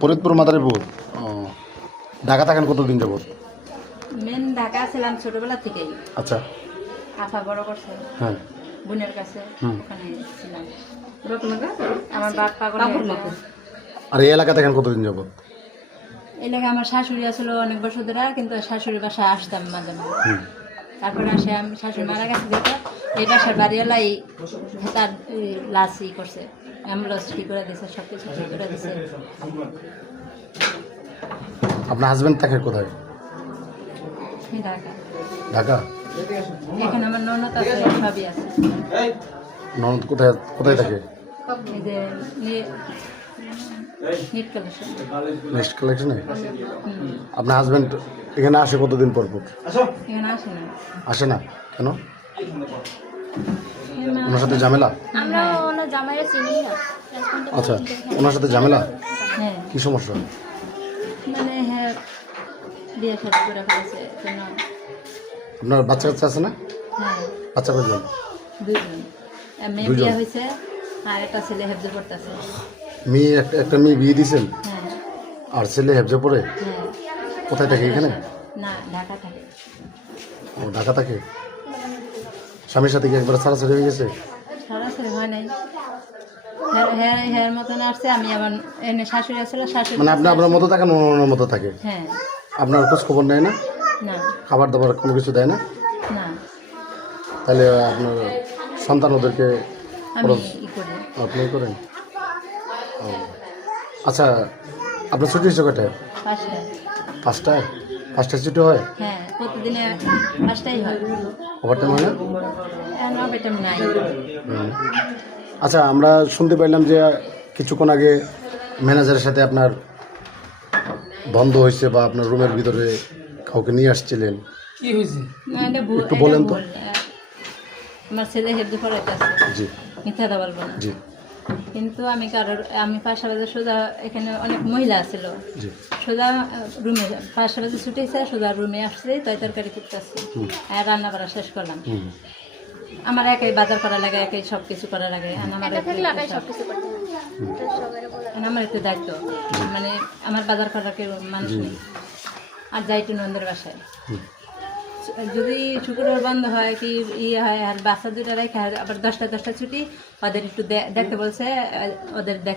ফরিদপুর মাদারীপুর। ও, ঢাকা থাকেন কতদিন যাবত? মেন ঢাকা ছিলাম ছোটবেলা থেকেই। আচ্ছা। আফা বড় করছে হ্যাঁ। বোনের কাছে, হুম। ওখানে ছিলাম। আমার বাপ পাগল হয়ে গেছে। আর এই এলাকা থাকেন কতদিন যাবত? এই লেগে আমার শাশুড়ি আসলো অনেক বছর ধরে, কিন্তু শাশুড়ির বাসায় আসতাম মাঝে মাঝে। হুম। তারপরে আসে আমি শাশুড়ি মারা গেছে দেখে এই বাসার বাড়িওয়ালাই তার লাশ ই করছে, অ্যাম্বুলেন্স ঠিক করে দিয়েছে, সব কিছু ঠিক করে দিয়েছে। আপনার হাজবেন্ড থাকে কোথায়? এই ঢাকা। ঢাকা। এখানে আমার ননদ আছে, সবই আছে। ননদ কোথায় কোথায় থাকে? এই যে নেট কালেকশন। নেক্সট কালেকশনে। আপনার হাজবেন্ড এখানে আসে কতদিন পর পর? এখানে আসে না। আসে না কেন? ওনার সাথে ঝামেলা? আমরা ওনার জামাইরা চিনি না। আচ্ছা, ওনার সাথে ঝামেলা? হ্যাঁ, কি সমস্যা? মানে হ্যাঁ বিয়ে শাদী করে ফেলেছে জন্য। আপনার বাচ্চা কাচ্চা আছে না? হ্যাঁ, বাচ্চা কয়জন? দুইজন। মেয়ে দুইজন? বিয়ে হয়েছে আর একটা ছেলে হেফজে পড়তেছে। মেয়ে একটা মেয়ে বিয়ে দিয়েছেন হ্যাঁ আর ছেলে হেফজে পড়ে? হ্যাঁ। কোথায় থাকে এখানে? না, ঢাকা থাকে। ও, ঢাকা থাকে। স্বামীর সাথে কি একবার ছাড়াছাড়ি হয়ে গেছে? সরাসরি হয় নাই। হ্যাঁ হ্যাঁ হ্যাঁ মতন আসছে, আমি আবার এনে শাশুড়ি আসলে শাশুড়ি। মানে আপনি আপনার মতো থাকেন, ওনার মতো থাকে? হ্যাঁ। আপনার খোঁজ খবর নেয় না? না খাবার দাবার কোনো কিছু দেয় না? না, তাহলে আপনার সন্তান ওদেরকে আমি ই করি। আপনি করেন? ও, আচ্ছা। আপনার ছুটি হচ্ছে কটায়? 5টায়। 5টায়? 5টায় ছুটি হয়? হ্যাঁ, প্রতিদিনে 5টাই হয়। ওভারটাইম হয় না? এখন ওভারটাইম নাই। হুম। আচ্ছা, আমরা শুনতে পাইলাম যে কিছুক্ষণ আগে ম্যানেজারের সাথে আপনার দ্বন্দ্ব হয়েছে বা আপনার রুমের ভিতরে কাউকে নিয়ে আসছিলেন। না, এটা ভুল। একটু বলেন তো। আমার ছেলে হেফজে পড়াইতেছে, জি মিথ্যা কথা বলবো না। জি কিন্তু আমি পাশাপাশি সোজা, এখানে অনেক মহিলা ছিল, জি। সোজা রুমে পাশাপাশি ছুটেছে, সোজা রুমে আসছে, তাই তরকারি করতেছি আর রান্না করা শেষ করলাম। হুম। আমার একাই বাজার করা লাগে, একাই সব কিছু করা লাগে। আর আমার একা থাকলে একাই সবকিছু করতে হয়। তো সবাই বলে আমার একটু দায়িত্ব, মানে আমার বাজার করার কেউ মানুষ নেই। আর যাই একটু নন্দের বাসায়, যদি শুক্রবার বন্ধ হয় কি ইয়ে হয়, আর বাচ্চা দুটা রেখে আবার 10টা ছুটি, ওদের একটু দেখতে বলছে, ওদের দেখ